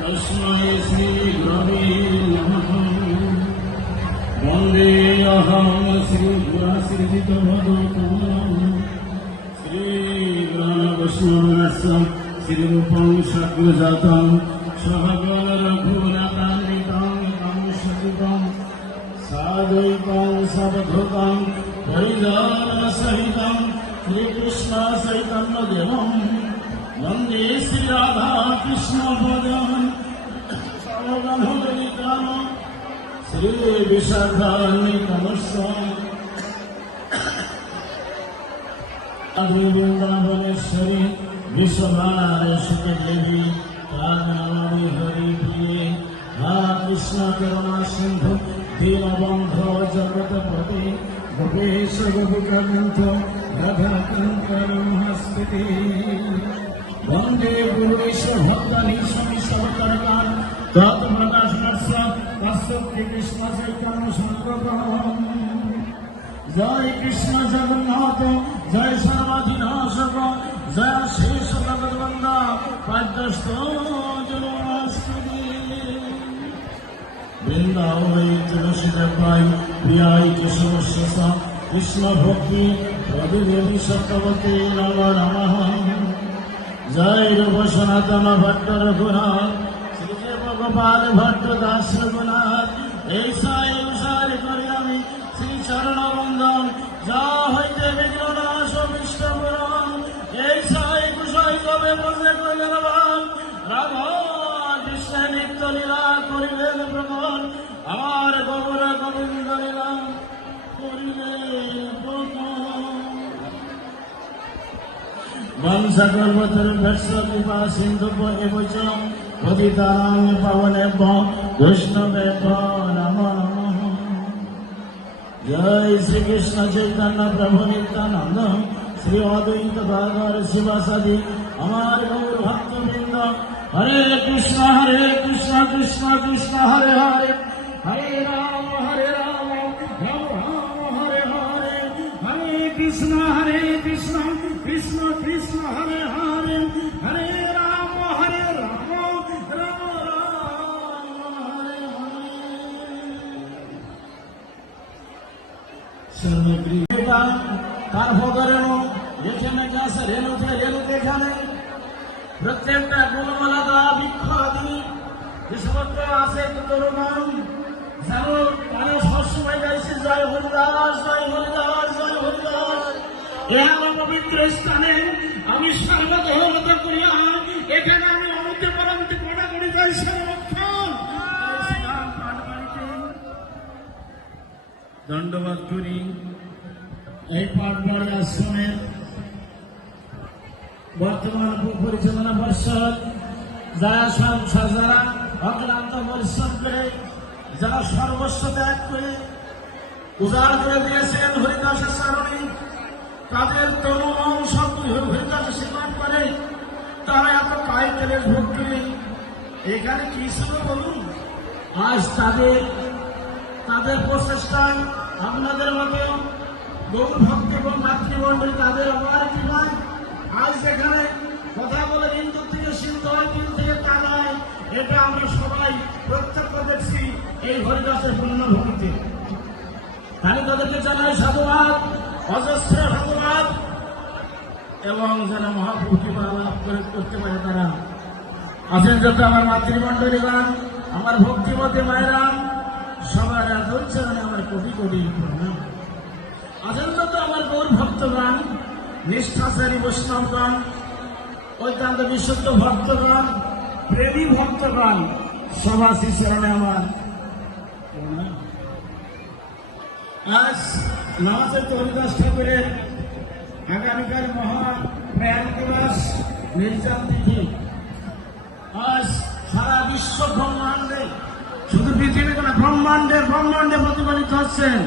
तस्मै श्रीगुरवे नमः। वन्देऽहं श्रीगुरुश्रीजितभगवतं श्रीगणवैष्णवस्य श्रीरूपं सद्गुरुजातं सहगणरघुनाथान्वितं तं सजीवं साद्वैतं सवधूतं हरिजनसहितं श्रीकृष्ण चैतन्यदेवं वन्दे श्रीराधा कृष्णपदं सर्वगणोदितं श्रीविशाखान्वितमस्य वृन्दावनेश्वरी विश्वभारेश्वरी नमामि हरिप्रिये। हा कृष्ण करुणा सिन्धु दीनबन्धो जगत्पते गोपेश गोपिकान्त राधाकान्त नमस्ते। वन्दे गुरुवेश्वर भक्तानीशमीशवतारकान् तत्प्रकाशनस्य तस्य कृष्ण चैतन्य संप्रभं। जय कृष्ण जगन्नाथ जय सर्वाधिनाशक जय शेष जगद्वन्दा पाद्यस्तो जनमास्ति। वृंदावने तुलसीदेवाय प्रियाय केशवस्य कृष्ण भक्ति प्रविदेवी सत्यवते नमो नमः। जय रूप सनातन भट्ट रघुनाथ श्रीदेव गोपाल भट्ट दास रघुनाथ ऐसा अनुसार करी आमी श्री चरण बंदन जा हईते विघ्न नाश विष्ट पुराण ऐसा कुशल कবে বসে কইলেন বান রাধা কৃষ্ণ নিত্য লীলা করিলেন প্রকট আমার গোবর গোবিন্দ লীলা করিলেন প্রকট। वंशगर्भतरुभ्यश्च कृपा सिन्धुभ्यो एव च पतितानां पावनेभ्यो वैष्णवेभ्यो नमो नमः। जय श्री कृष्ण चैतन्य प्रभु नित्यानंद श्री अद्वैत गदाधर शिवासादि हमारे गौर भक्तवृंद हरे कृष्ण कृष्ण कृष्ण हरे हरे हरे राम राम हरे हरे हरे कृष्ण कृष्ण कृष्ण कृष्ण हरे हरे हरे राम राम राम हरे हरे। सर्वप्रियता তার ভোগরেণু যেখানে যাচ্ছে রেণুতে এখানে প্রত্যেকটা গুণমালা দ্বারা বৃক্ষ আদি যে সমস্ত আছে তরুণ যেন তারা সবসময় গাইছে জয় হরিদাস জয় হরিদাস জয় হরিদাস। এমন পবিত্র স্থানে আমি সর্বদেহগত করিয়া এখানে আমি অমৃত পরমতে পড়া করে যাই সর্বক্ষণ দণ্ডবাদ করি। এই পাটবাড়ি আশ্রমের বর্তমান পরিচালনা পরিষদ যারা যারা অক্লান্ত পরিশ্রম করে যারা সর্বস্ব ত্যাগ করে উজাড় করে দিয়েছেন হরিদাসের চরণে তাদের তনু মন সব হরিদাসের সেবা করে তারা এত কায় তেলের ভোগ করে এখানে কি ছিল বলুন। আজ তাদের প্রচেষ্টায় আপনাদের মতো গৌর ভক্ত এবং মাতৃমণ্ডলী তাদের অপার কৃপায় আজ যেখানে কথা বলে হিন্দু থেকে সিন্ধু হয় তিন থেকে তাল হয় এটা আমরা সবাই প্রত্যক্ষ দেখছি এই হরিদাসের পুণ্যভূমিতে। তাহলে তাদেরকে জানাই সাধুবাদ অজস্র সাধুবাদ এবং যারা মহাপ্রভু কৃপা লাভ করতে পারে তারা আছেন যত আমার মাতৃমণ্ডলীগণ আমার ভক্তিমতী মায়েরা সবার আদর চরণে আমার কোটি কোটি প্রণাম। আছেন যত আমার গৌর ভক্তগণ নিষ্ঠাচারী বৈষ্ণবগণ অত্যন্ত বিশুদ্ধ ভক্তগণ প্রেমী ভক্তগণ সবার চরণে আমার প্রণাম। আজ নবচৈত হরিদাস ঠাকুরের আগামীকাল মহা প্রয়াণ দিবস নির্জন তিথি। আজ সারা বিশ্ব ব্রহ্মাণ্ডে শুধু পৃথিবী কোনো ব্রহ্মাণ্ডে প্রতিফলিত হচ্ছেন।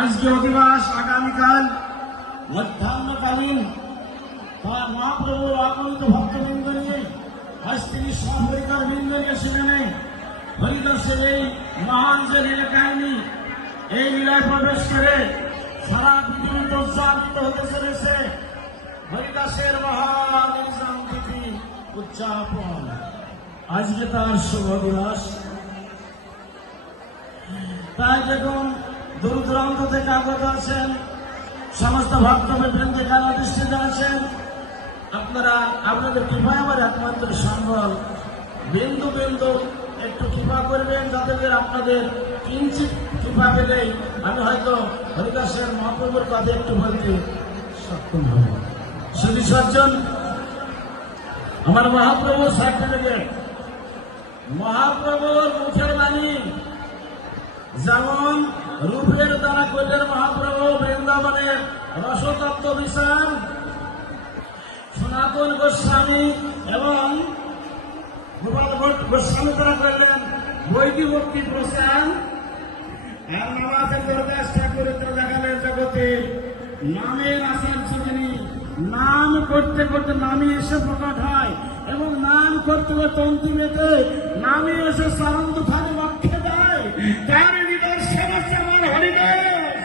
আজকে অধিবাস আগামীকাল মধ্যাহ্নকালীন তার মহাপ্রভুর আগমিত ভক্তবৃন্দ নিয়ে আজ তিনি সব হরিকার বৃন্দ নিয়ে সেখানে হরিদাসের এই মহান যে লীলা কাহিনী এই লীলায় প্রবেশ করে সারা পৃথিবীতে উৎসাহিত হতে চলেছে। হরিদাসের মহানির্জন তিথি উদযাপন। আজকে তার শুভ দিবস। তাই দেখুন দূর দূরান্ত থেকে আগত আছেন সমস্ত ভক্তবৃন্দ কারা দৃষ্টিতে আছেন। আপনারা আপনাদের কৃপায় আমার একমাত্র সম্বল। বিন্দু বিন্দু একটু কৃপা করবেন, যাতে করে আপনাদের কিঞ্চিত কৃপা পেলেই আমি হয়তো হরিদাসের মহাপ্রভুর কথা একটু বলতে সক্ষম হব। শুধু সজ্জন আমার মহাপ্রভুর সার্টিফিকেট, মহাপ্রভুর মুখের বাণী, যেমন রূপের দ্বারা করলেন মহাপ্রভু বৃন্দাবনের রসতত্ত্ব বিচার, সনাতন গোস্বামী এবং গোপাল গোস্বামী দ্বারা করলেন বৈদিক ভক্তি প্রচার, আর নবাবের দুর্গাস ঠাকুর দেখালেন জগতে নামের আচার্য যিনি। নাম করতে করতে নামে এসে প্রকট হয় এবং নাম করতে করতে অন্তিমেতে নামে এসে সারন্ত থাকে লক্ষ্যে দেয়। তার নিদর্শন হচ্ছে আমার হরিদাস।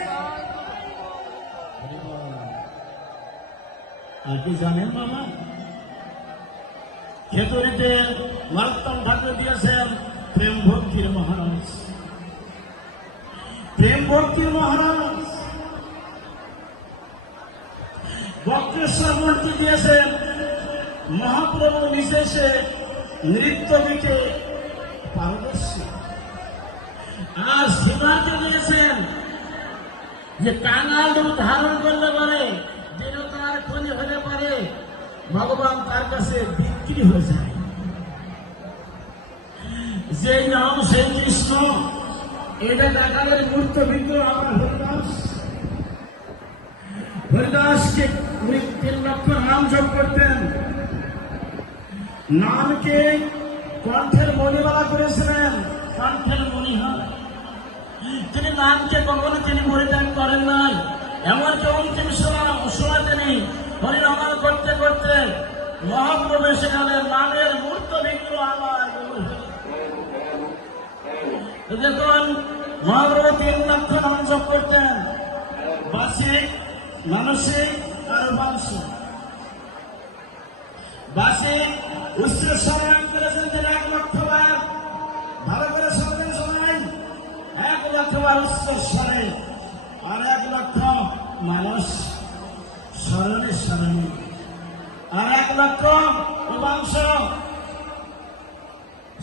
আর কি জানেন বাবা, খেতুরিতে নরোত্তম ঠাকুর দিয়েছেন প্রেম ভক্তির মহারাজ। প্রেম ভক্তির মহারাজ বক্রেশ্বর মূর্তি দিয়েছেন মহাপ্রভু বিশেষে নৃত্য দিকে পারদর্শী। আর সীমাকে দিয়েছেন যে কাঙাল রূপ ধারণ করলে পারে, দেবতার খনি হলে পারে ভগবান তার কাছে বিক্রি হয়ে যায়। যে নাম সেই কৃষ্ণ, এটা দেখালেন মূর্ত বিগ্রহ আমার হরিদাস। হরিদাসকে 3 লক্ষ নাম জপ করতেন। নামকে কণ্ঠের মণিমালা করেছিলেন, কণ্ঠের মণি হয়। তিনি নামকে কখনো তিনি পরিত্যাগ করেন নাই। এমনকি অন্তিম সময় তিনি হরিনাম করতে করতে মহাপ্রভু এসে গেলেন, নামের মূর্ত বিগ্রহ আমার। দেখুন মহাপ্রভু 3 লক্ষ নাম জপ করতেন, বার্ষিক, মানসিক আর বার্ষিক। বার্ষিক উচ্চস্বরে করেছেন তিনি 1 লক্ষ বার। ভালো করে শুনবেন সবাই, 1 লক্ষ বার উচ্চস্বরে, আর 1 লক্ষ মানস স্মরণে স্মরণে, আর 1 লক্ষ উপাংশ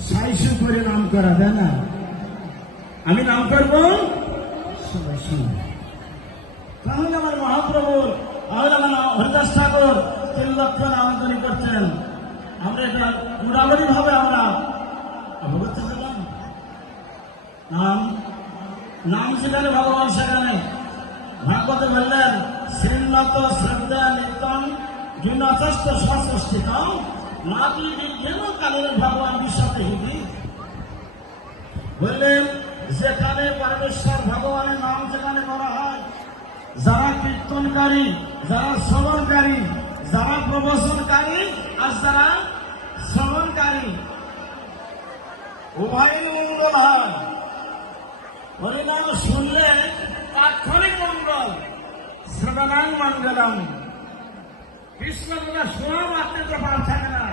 সাইসু করে নাম করা যায় না। আমি নাম করবো সবাই শুনুন। তাহলে আমার মহাপ্রভুর, তাহলে আমার হরিদাস ঠাকুর 3 লক্ষ নামান্তরী করছেন। আমরা এটা পুরাবলী ভাবে আমরা অবগত হলাম। নাম নাম যেখানে ভগবান সেখানে। ভাগবতে বললেন শ্রীনত শ্রদ্ধা নিত্যম জুনাচস্ত সষ্ঠিতম নাতি যেন কালের ভগবান বিশ্বতে হিদি। বললেন যেখানে পরমেশ্বর ভগবানের নাম যেখানে করা হয়, যারা কীর্তনকারী, যারা শ্রবণকারী, যারা প্রবচনকারী আর যারা শ্রবণকারী, উভয়ের মঙ্গল হয়। হরিনাম শুনলে তাৎক্ষণিক মঙ্গল, শ্রবণাং মঙ্গলম। কৃষ্ণ কথা শোনা মাত্রে তো পার থাকে না,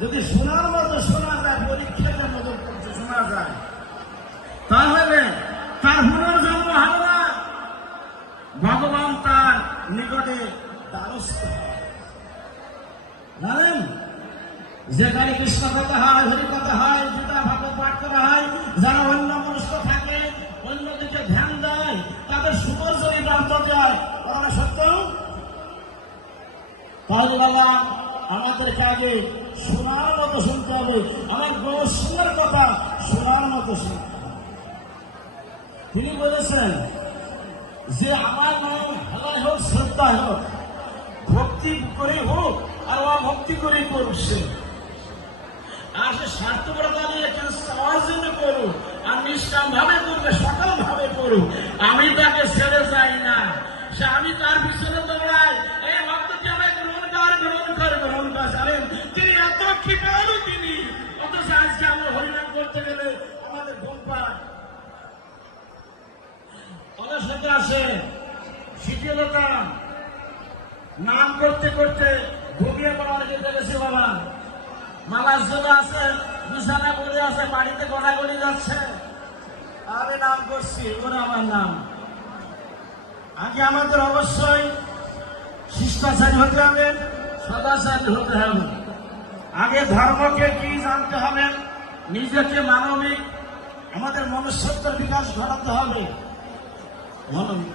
যদি শোনার মতো শোনা যায়, পরীক্ষার মতো শোনা যায়, তাহলে তার পুনর্জন্ম হবে না। ভগবান তার নিকটে দ্বারস্থ জানেন। যেখানে কৃষ্ণ কথা হয়, হরি কথা হয়, গীতা ভাগবত পাঠ করা হয়, যারা অন্য মনস্ক থাকে, অন্যদিকে ধ্যান দেয়, তাদের সুপর্যই প্রাপ্ত যায়। কথাটা সত্য। তাহলে বাবা আমাদেরকে আগে শোনার মতো শুনতে হবে। আমার গৌরবের কথা শোনার মতো শুনতে হবে। তিনি বলেছেন যে আমার নাম হেলায় হোক, শ্রদ্ধা হোক, ভক্তি করে হোক আর অভক্তি করে করছে, আর সে স্বার্থপরতা নিয়ে কেন চাওয়ার জন্য করুক আর নিষ্কাম ভাবে করবে, সকাল ভাবে করুক, আমি তাকে ছেড়ে যাই না। সে আমি তার পিছনে দৌড়াই। এই ভক্তকে আমায় গ্রহণ কর, গ্রহণ কর, গ্রহণ কর। জানেন তিনি এত কৃপালু তিনি, অথচ আজকে আমরা হরিনাম করতে গেলে আমাদের ঘুম পায়, অলসতা আসে, শিথিলতা। নাম করতে করতে ঘুমিয়ে পড়ার যেতে গেছি বাবা। মালার জোলা আছে, বিছানা পড়ে আছে, বাড়িতে গড়াগড়ি যাচ্ছে। আমি নাম করছি, ওরা আমার নাম। আগে আমাদের অবশ্যই শিষ্টাচারী হতে হবে, সদাচারী হতে হবে। আগে ধর্মকে কি জানতে হবে, নিজেকে মানবিক, আমাদের মনুষ্যত্বের বিকাশ ঘটাতে হবে।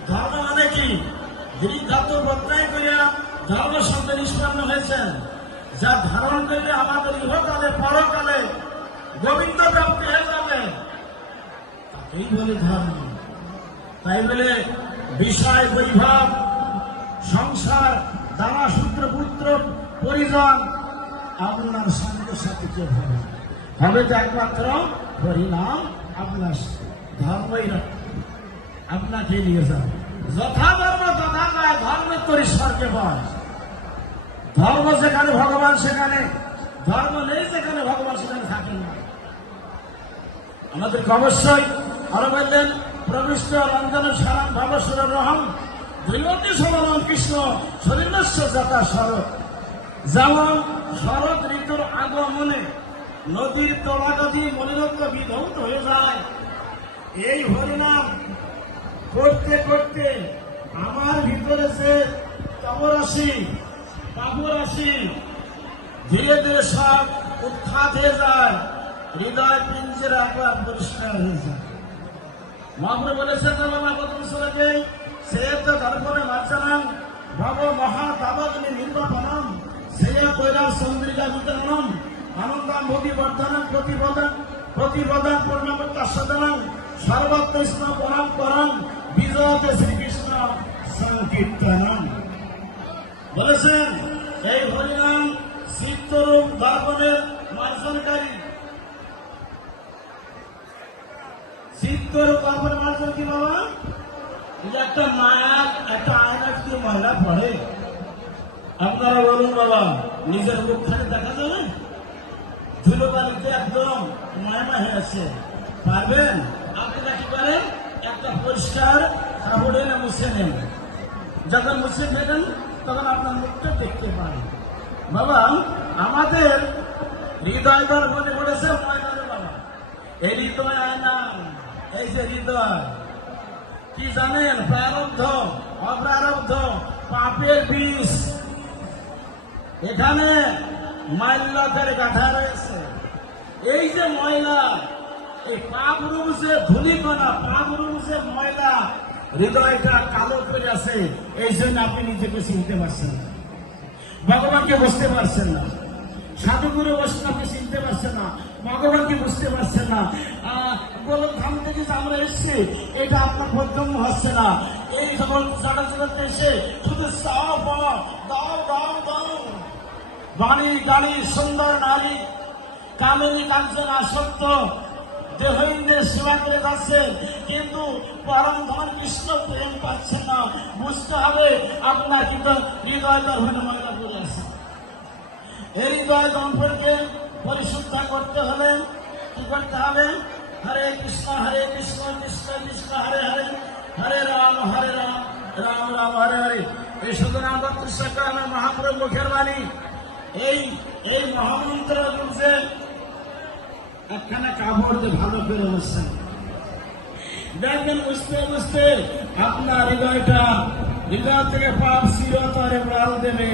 ধর্ম মানে কি? যিনি ধাতু প্রত্যয় করিয়া ধর্ম শব্দে নিষ্পন্ন হয়েছেন, যা ধারণ করলে আমাদের ইহকালে পরকালে গোবিন্দ প্রাপ্তি হয়ে যাবে, তাকেই বলে ধর্ম। তাই বলে বিষয় বৈভব, সংসার, দানা সূত্র পুত্র পরিজন আপনার সঙ্গে সাথে কে হবে? হবে তো একমাত্র হরিনাম। আপনার ধর্মই আপনাকে নিয়ে যাবে। যথা ধর্ম তথা নয়, ধর্মের তোর ঈশ্বরকে বল। ধর্ম যেখানে ভগবান সেখানে, ধর্ম নেই যেখানে ভগবান সেখানে থাকেন না। আমাদেরকে অবশ্যই আরো বললেন, প্রবিষ্ট রঞ্জন সারাম ভাবস্বর রহম দৈবতী সমানম কৃষ্ণ শরীরস্য যথা শরৎ। যেমন শরৎ ঋতুর আগমনে নদীর তলাগাছি মলিনত্ব বিধৌত হয়ে যায়, এই হরিনাম করতে করতে আমার ভিতরে যে তমরাশি পাপরাশি ধীরে ধীরে সব উৎখাত হয়ে যায়, হৃদয় পিঞ্জের একবার পরিষ্কার হয়ে যায়। মহাপ্রভু বলেছেন সে তো দর্পণে মার্জনাম ভব মহা দাবগ্নি নির্বাপনম সেয়া কৈলাস চন্দ্রিকা বিতরণম আনন্দাম ভোগী বর্ধনম প্রতিপদান পূর্ণমত্তাসদনম সর্বত্র পরম পরম বিজয়তে শ্রীকৃষ্ণ সংকীর্তনম। বলেছেন এই হরিনাম চিত্তরূপ দর্পণের মার্জনকারী। চিত্তরূপ দর্পণের মার্জন কি বাবা? একটা মায়ার একটা আয়না যদি ময়লা পড়ে, আপনারা বলুন বাবা, নিজের মুখখানে দেখা যাবে? ধুলো বালিতে একদম ময়মা হয়ে আছে, পারবেন? আপনারা কি করেন? একটা পরিষ্কার কাপড়ে মুছে নেন। যখন মুছে ফেলেন তখন আপনার মুখটা দেখতে পান। বাবা, আমাদের হৃদয় দর্পণে পড়েছে ময়দানে বাবা। এই হৃদয় আয়না, এই যে হৃদয় কি জানেন? প্রারব্ধ, অপ্রারব্ধ, পাপের বীজ এখানে মাল্যদের গাঁথা রয়েছে। এই যে ময়লা, এই পাপ রূপ যে ধূলিকণা, পাপ রূপ যে ময়লা হৃদয়টা কালো করে আছে, এই জন্য আপনি নিজেকে চিনতে পারছেন না, ভগবানকে বুঝতে পারছেন না, সাধুগুরু বৈষ্ণবকে চিনতে পারছেন না, ভগবানকে বুঝতে পারছেন না। গোলক ধাম থেকে যে আমরা এসছি, এটা আপনার বোধগম্য হচ্ছে না। এই সকল জায়গাতে এসে শুধু চাও পাও, দাও দাও দাও, বাণী গাড়ি সুন্দর নারী কামিনী কাঞ্চন আসক্ত দেহীনদের সেবা করে যাচ্ছেন, কিন্তু পরম ধন কৃষ্ণ প্রেম পাচ্ছেন না। বুঝতে হবে আপনার কিন্তু হৃদয় দর্পণে ময়লা পড়ে আছে। এই হৃদয় দর্পণকে পরিশুদ্ধ করতে হলে কি করতে হবে? হরে কৃষ্ণ কৃষ্ণ কৃষ্ণ হরে হরে, হরে রাম রাম রাম হরে হরে। এই সুতরাং আমার মহাপ্রভু মুখের বাণী। এই মহামন্ত্র বলছে একখানা কাপড় দিয়ে ভালো করে বসছেন, দেখবেন বুঝতে বুঝতে আপনার হৃদয় থেকে পাপ চিরতরে প্রাণ দেবে।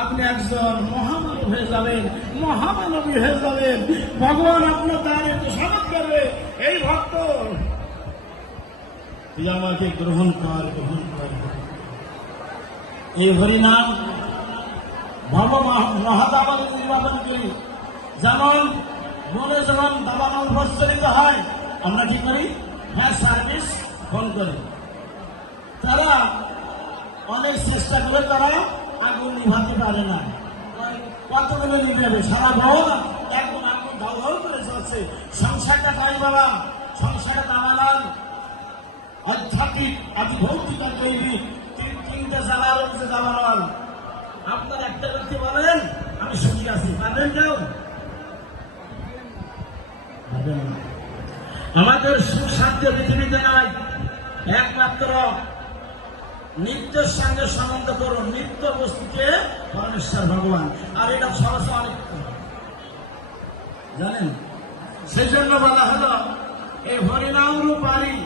আপনি একজন মহামানব হয়ে যাবেন, মহামানবী হয়ে যাবেন। ভগবান আপনার দ্বারে একটু স্বাগত করবে, এই ভক্ত তুই আমাকে গ্রহণ কর। এই হরিনাম ভব মহাদাবান নির্বাচন করি। যেমন মনে যখন দাবানল প্রচলিত হয়, আমরা কি করি? হ্যাঁ, সার্ভিস ফোন করি। তারা অনেক চেষ্টা করে, তারা আগুন নিভাতে পারে না। কতগুলো নিভেবে? সারা ভবন একদম আগুন ঢল করে চলছে। সংসারটা তাই বাবা, সংসারে দাবানল আধ্যাত্মিক আদি ভৌতিক আর জৈবিক তিনটা জ্বালার হচ্ছে দাবানল। আপনার একটা ব্যক্তি বলেন আমি সুখী আছি, পারবেন কেউ? আমাদের সুখ শান্তি পৃথিবীতে নাই, একমাত্র নিত্যের সঙ্গে সম্বন্ধ করুন। নিত্য বস্তুকে পরমেশ্বর ভগবান, আর এটা সরাসরি অনেক জানেন। সেই জন্য বলা হলো এই হরিনাম রূপারি,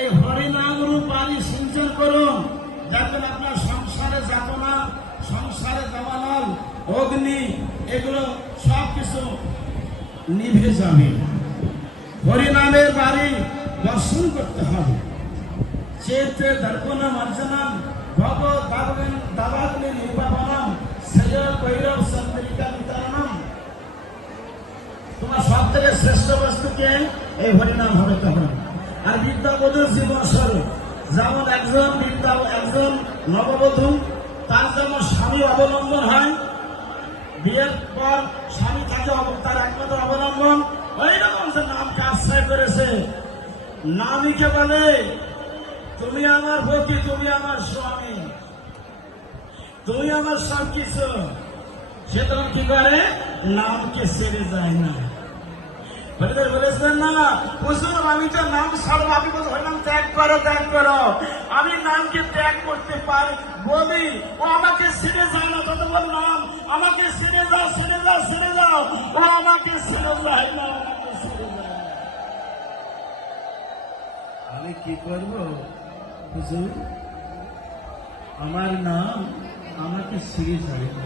এই হরিনাম রূপারি সিঞ্চন করুন। দেখবেন আপনার সংসারে যাতনা, সংসারে দাবানল, অগ্নি, এগুলো সবকিছু নিভে যাবে। হরিনামের বাড়ি দর্শন করতে হবে। চেতে দর্পণম অর্জনম ভব দাবাগ্নি নির্বাপনম সেয় কৈরব সন্দরিকা বিতরণম। তোমার সব থেকে শ্রেষ্ঠ বস্তুকে এই হরিনাম হবে তখন। আর বিদ্যাবধূর জীবন স্বরূপ, যেমন একজন নববধূ তার যেমন স্বামী অবলম্বন হয়, বিয়ের পর স্বামী থাকে তার একমাত্র অবলম্বন, ওই রকম যে নামকে আশ্রয় করেছে। নামীকে বলে তুমি আমার পতি, তুমি আমার স্বামী, তুমি আমার সব কিছু। সে তখন কি করে? নামকে ছেড়ে যায় না। বলেছিলেন না বুঝুন, আমি তো নাম ছাড়বো, আমি নাম ত্যাগ করো, ত্যাগ করো। আমি নামকে ত্যাগ করতে পারি বলি, ও আমাকে ছেড়ে যায় না। তত বল নাম আমাকে ছেড়ে যাও, ছেড়ে যাও, ছেড়ে যাও। ও আমাকে ছেড়ে যায় না, আমাকে ছেড়ে যায়। আমি কি করবো বুঝুন? আমার নাম আমাকে ছেড়ে যায় না।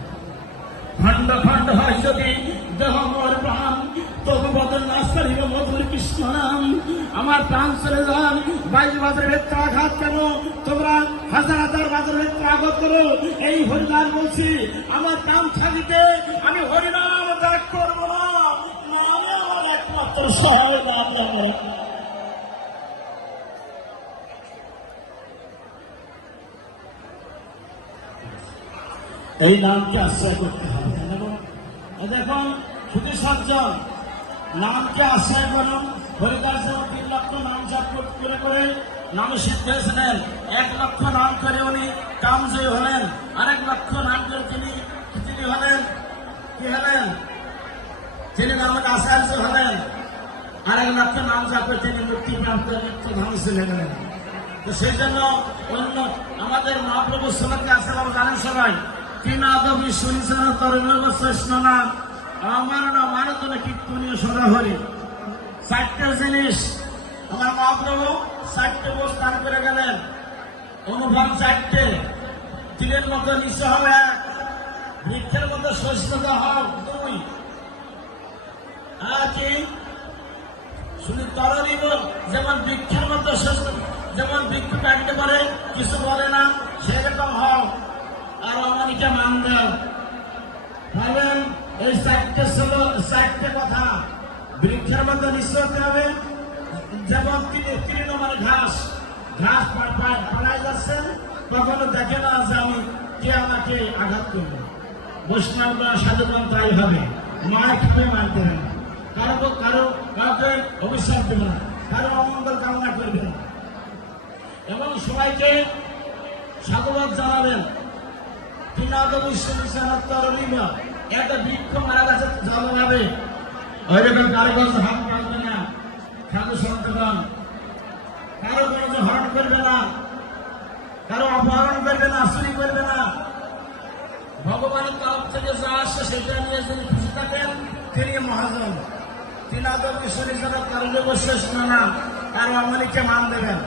খণ্ড খণ্ড হয় যদি দেহ মোর প্রাণ, তবু বদল নাশ করিব মধুর কৃষ্ণ নাম। আমার প্রাণ চলে যান 22 বছর ভেতর আঘাত কেন? তোমরা হাজার হাজার বছর ভেতর আঘাত করো। এই হরিনাম বলছি, আমার নাম থাকিতে আমি হরিনাম ত্যাগ করবো না। নামে আমার একমাত্র সহায়, নাম আমার। এই নামকে আশ্রয় করতে হবে। দেখুন শুধু সজ্জন নামকে আশ্রয় করুন। হরিদাস যেমন 3 লক্ষ নাম জপ করে করে নামে সিদ্ধ হয়েছিলেন, 1 লক্ষ নাম করে উনি কামজয়ী হলেন। 1 লক্ষ নাম করে তিনি হলেন কি হলেন? তিনি নামক আচার্য হলেন। 1 লক্ষ নাম জপ করে তিনি মুক্তি প্রাপ্ত মৃত্যু ধাম ছিলেন গেলেন। তো সেই জন্য অন্য আমাদের মহাপ্রভু শ্লোকে আছে, জানেন সবাই, কিনাদবি শুনিছেন তরুণ শ্রেষ্ঠ নাম আমার না মানে তুমি কীর্তনীয় সদা হরি। 4টে জিনিস আমার মহাপ্রভু 4টে বস্তু দান করে গেলেন। অনুভব 4টে, তীরের মতো নিচে হবে 1, বৃক্ষের মতো সহিষ্ণুতা হও 2, আর কি শুধু তরলিব যেমন বৃক্ষের মতো যেমন বৃক্ষ কাটতে পারে কিছু বলে না সেরকম হও, আর আমাকে মান দাও। ভাবেন এই 4টে কথা। বৃক্ষের মধ্যে নিশ্চয় হতে হবে, যেমন তৃণ মানে ঘাস পাড়ায় যাচ্ছেন, কখনো দেখে না যে আমি কে আমাকে আঘাত করবে। বৈষ্ণব বা সাধুগণ তাই হবে, মায় খাবে মায় দেবে না, কাউকে অভিশাপ দেবে না, কারো অমঙ্গল কামনা করবে না, এবং সবাইকে সাধুবাদ জানাবেন। একটা বৃক্ষ মারা গেছে জল হবে, ওইরকম কারো কাছে হাত পাকবে না। সাধু সন্তগণ কারো কোনো হরণ করবে না, কারো অপহরণ করবে না, চুরি করবে না। ভগবানের তরফ থেকে যা আসছে সেটা নিয়ে যদি খুশি থাকেন তিনি মহাজন। তিনাদবি শরীর কারণে বসে শুনে না, কারো আমালিকে মান দেবেন।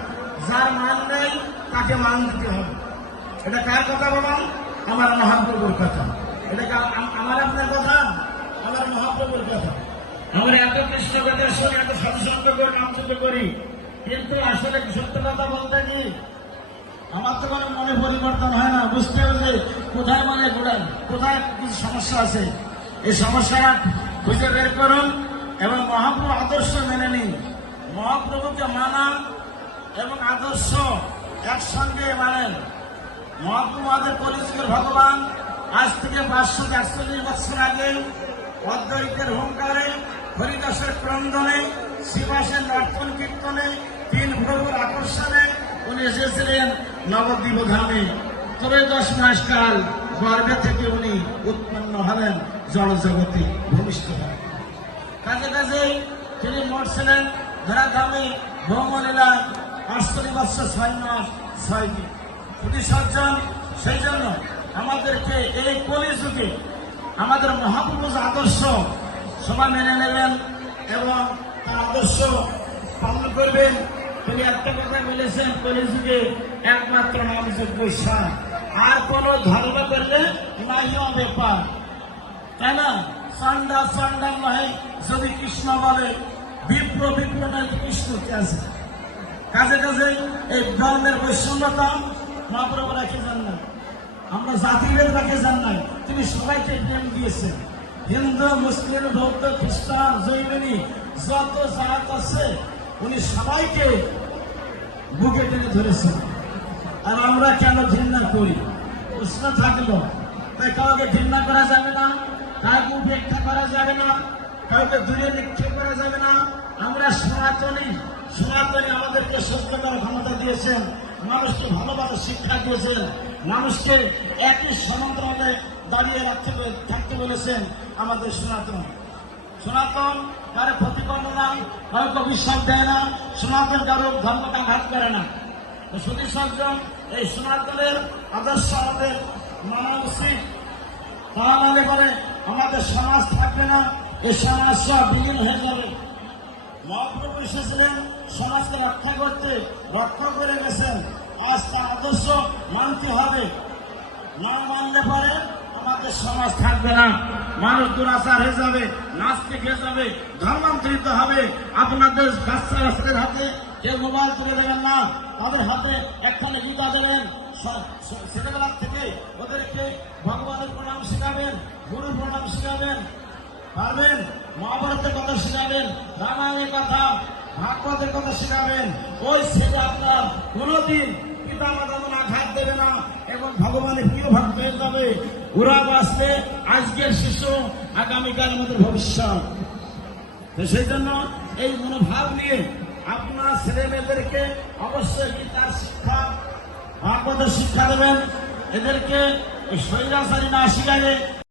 যার মান নেই তাকে মান দিতে হবে। এটা কার কথা বলুন? আমার মহাপ্রভুর কথা। এটা আমার আপনার কথা? আমার মহাপ্রভুর কথা। আমরা এত কৃষ্ণ কথা শুনি, এত সাধুসঙ্গ করে নামযজ্ঞ করি, কিন্তু আসলে সত্য কথা বলতে কি আমার তো কোনো মনে পরিবর্তন হয় না। বুঝতে হবে কোথায় মানে কোথায় কিছু সমস্যা আছে। এই সমস্যাটা খুঁজে বের করুন এবং মহাপ্রভু আদর্শ মেনে নিন। মহাপ্রভুকে মানা এবং আদর্শ একসঙ্গে মানেন। মহাপ্রভু আমাদের কলিযুগের ভগবান। আজ থেকে 541 বছর আগে অদ্বৈতের হুঙ্কারে, হরিদাসের ক্রন্দনে, শিবাসের নর্তন কীর্তনে, 3 প্রভুর আকর্ষণে উনি এসেছিলেন নবদ্বীপ ধামে। তবে 10 মাস কাল গর্ভে থেকে উনি উৎপন্ন হলেন জড় জগতে ভূমিষ্ঠ হলেন। কাজে কাজেই তিনি মরছিলেন ধরাধামে ভৌমলীলা 48 বছর 6 মাস 6 দিন। বিসর্জন। সেই জন্য আমাদেরকে এই কলিযুগে আমাদের মহাপুরুষ আদর্শ সবাই মেনে নেবেন এবং তার আদর্শ পালন করবেন। তিনি একটা কথা বলেছেন, কলিযুগে একমাত্র নাম যোগ্য ঈশ্বর, আর কোন ধর্ম করলে নাই ব্যাপার, তাই না? চন্ডাল নয় যদি কৃষ্ণ বলে, বিপ্র নয় কৃষ্ণকে আছে। কাজে কাজে এই ধর্মের বৈষম্যতা মহাপ্রভু রাখে যান না, আমরা জাতিভেদ রাখে যান নাই, তিনি সবাইকে প্রেম দিয়েছেন। হিন্দু, মুসলিম, বৌদ্ধ, খ্রিস্টান, জৈমিনী যত জাত আছে উনি সবাইকে বুকে টেনে ধরেছেন। আর আমরা কেন ঘৃণা করি? প্রশ্ন থাকলো, তাই কাউকে ঘৃণা করা যাবে না, কাউকে উপেক্ষা করা যাবে না, কাউকে দূরে নিক্ষেপ করা যাবে না। আমরা সনাতনী আমাদেরকে সহ্য করার ক্ষমতা দিয়েছেন, মানুষকে ভালোভাবে শিক্ষা দিয়েছেন, মানুষকে একই সমান্তরালে দাঁড়িয়ে থাকতে বলেছেন। আমাদের সনাতন কারো ক্ষতিকর্ম না, কাউকে বিশ্বাস দেয় না, সনাতন কারো ধর্মকে আঘাত করে না। শুধু সজ্জন এই সনাতনের আদর্শ আমাদের মানা উচিত, তা নাহলে পরে আমাদের সমাজ থাকবে না, এই সমাজ সব বিলীন হয়ে যাবে। মহাপ্রভু এসেছিলেন সমাজকে রক্ষা করতে, রক্ষা করে গেছেন। আজ তার আদর্শ মানতে হবে, না মানলে পরে আমাদের সমাজ থাকবে না, মানুষ দুরাচার হয়ে যাবে, নাস্তিক হয়ে যাবে, ধর্মান্তরিত হবে। আপনাদের বাচ্চাদের হাতে কেউ মোবাইল তুলে দেবেন না, তাদের হাতে একখানে গীতা দেবেন। ছেলেবেলার থেকে ওদেরকে ভগবানের প্রণাম শিখাবেন, গুরুর প্রণাম শিখাবেন, পারবেন মহাভারতের কথা শিখাবেন, রামায়ণের কথা, ভাগবতের কথা শিখাবেন। ওই ছেলে আপনার কোনদিন পিতা মাতা আঘাত দেবে না এবং ভগবানের প্রিয় ভক্ত হয়ে যাবে। ওরা বাঁচলে আজকের শিশু আগামীকাল আমাদের ভবিষ্যৎ। তো সেই জন্য এই মনোভাব নিয়ে আপনার ছেলে মেয়েদেরকে অবশ্যই গীতার শিক্ষা, ভাগবতের শিক্ষা দেবেন। এদেরকে স্বৈরাচারী না শিখালে